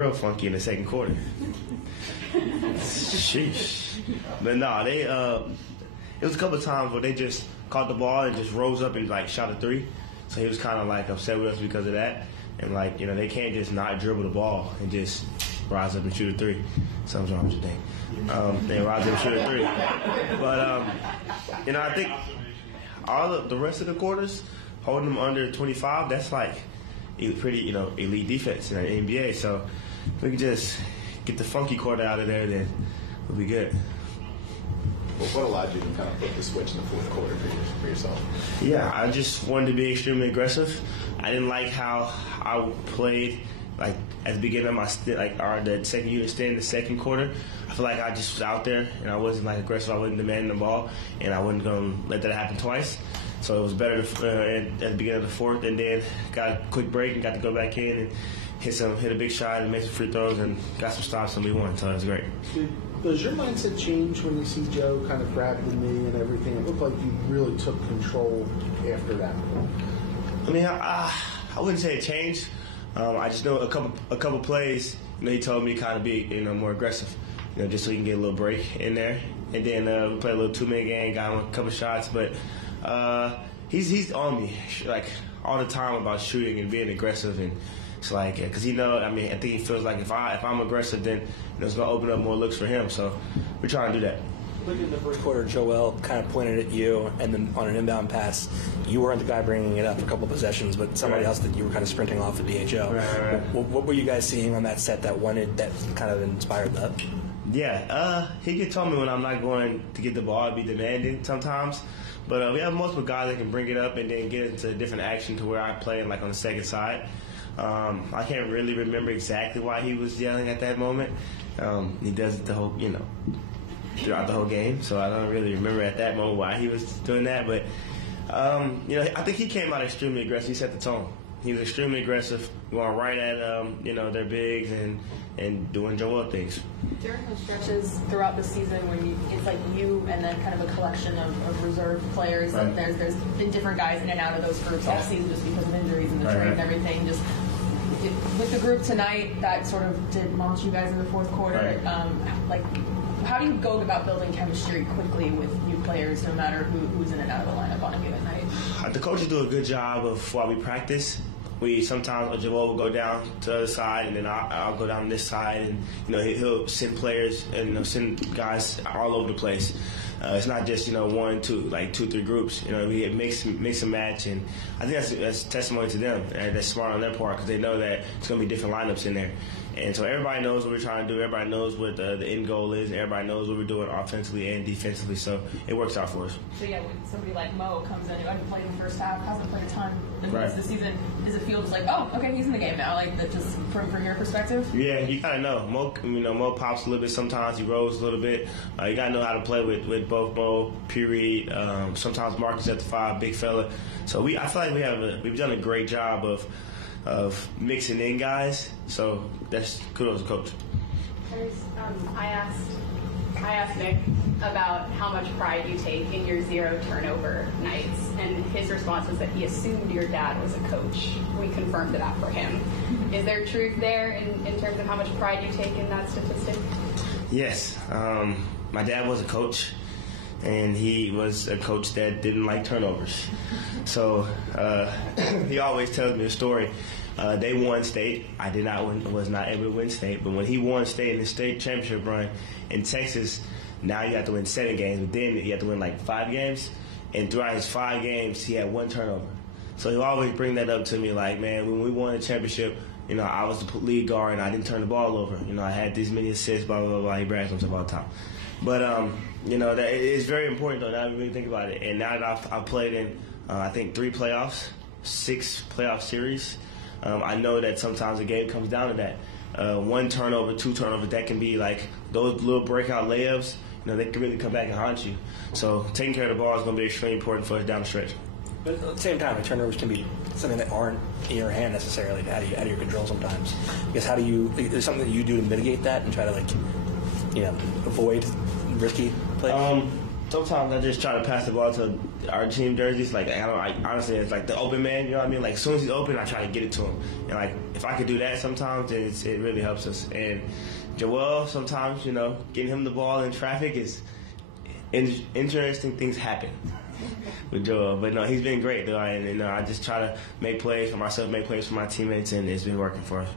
real funky in the second quarter. Sheesh. But no, they it was a couple of times where they just caught the ball and just rose up and like shot a three. So he was kind of like upset with us because of that. And like, you know, they can't just not dribble the ball and just rise up and shoot a three. Something's wrong with your thing. They rise up and shoot a three. But you know, I think all of the rest of the quarters, holding them under 25, that's like pretty, you know, elite defense in the NBA. So if we can just get the funky quarter out of there, then we'll be good. Well, what allowed you to kind of flip the switch in the fourth quarter for yourself? Yeah, I just wanted to be extremely aggressive. I didn't like how I played, like at the beginning of my the second unit stint in the second quarter. I feel like I just was out there and I wasn't like aggressive. I wasn't demanding the ball, and I wasn't going to let that happen twice. So it was better at the beginning of the fourth, and then got a quick break and got to go back in and hit a big shot and make some free throws and got some stops and we won. So it was great. Does your mindset change when you see Joe kind of grab the knee and everything? It looked like you really took control after that. I mean, I wouldn't say it changed. I just know a couple plays. You know, he told me to kind of be more aggressive. You know, just so he can get a little break in there. And then we played a little 2-minute game, got him a couple shots, but he's on me like all the time about shooting and being aggressive, and it's like because I think he feels like if I'm aggressive, then it's gonna open up more looks for him. So we're trying to do that. Look at the first quarter, Joel kind of pointed at you, and then on an inbound pass, you weren't the guy bringing it up for a couple of possessions, but somebody else that you were kind of sprinting off at DHO. Right. What were you guys seeing on that set that kind of inspired that? Yeah, he can tell me when I'm not going to get the ball and be demanding sometimes. But we have multiple guys that can bring it up and then get into a different action to where I play like on the second side. I can't really remember exactly why he was yelling at that moment. He does it throughout the whole game, so I don't really remember at that moment why he was doing that. But I think he came out extremely aggressive. He set the tone. He was extremely aggressive, going right at their bigs and doing Joel things. During those stretches throughout the season when it's like you and then kind of a collection of reserve players, right. And there's been different guys in and out of those groups all season just because of injuries and the trade and everything. Just with the group tonight, that sort of did launch you guys in the fourth quarter. Right. How do you go about building chemistry quickly with new players, no matter who's in and out of the lineup on a given night? The coaches do a good job of while we practice. Sometimes Joel will go down to the other side, and then I'll go down this side, and he'll send players and send guys all over the place. It's not just 1, 2, like 2, 3 groups. We mix and match, and I think that's testimony to them. And that's smart on their part because they know that it's going to be different lineups in there. And so everybody knows what we're trying to do. Everybody knows what the end goal is. And everybody knows what we're doing offensively and defensively. So it works out for us. So when somebody like Mo comes in who hasn't played in the first half, hasn't played a ton in the season, does it feel just like, oh, okay, he's in the game now? Like that, just from your perspective? Yeah, you kind of know. Mo pops a little bit sometimes. He rolls a little bit. You got to know how to play with both Mo, Puri, sometimes Marcus at the 5, big fella. So I feel like we've done a great job of mixing in guys, so that's kudos to coach. I asked Nick about how much pride you take in your 0 turnover nights, and his response was that he assumed your dad was a coach. We confirmed that for him. Is there truth there in terms of how much pride you take in that statistic? Yes. My dad was a coach, and he was a coach that didn't like turnovers. So he always tells me a story. They won state. I was not able to win state. But when he won state in the state championship run in Texas, now you have to win 7 games. But then you have to win like 5 games. And throughout his 5 games, he had 1 turnover. So he'll always bring that up to me like, man, when we won the championship, I was the lead guard and I didn't turn the ball over. I had this many assists, blah, blah, blah, blah. He brags himself all the time. But, that it's very important, though, now that we really think about it. And now that I've played in, I think, 3 playoffs, 6 playoff series, I know that sometimes a game comes down to that. 1 turnover, 2 turnovers, that can be like those little breakout layups, they can really come back and haunt you. So taking care of the ball is going to be extremely important for us down the stretch. But at the same time, turnovers can be something that aren't in your hand necessarily, out of your control sometimes. I guess is there something that you do to mitigate that and try to avoid risky plays? Sometimes I just try to pass the ball to our team jerseys, like honestly, it's like the open man. You know what I mean? Like as soon as he's open, I try to get it to him. And like if I could do that sometimes, then it really helps us. And Joel, sometimes getting him the ball in traffic is interesting. Things happen with Joel, but no, he's been great though. And I just try to make plays for myself, make plays for my teammates, and it's been working for us.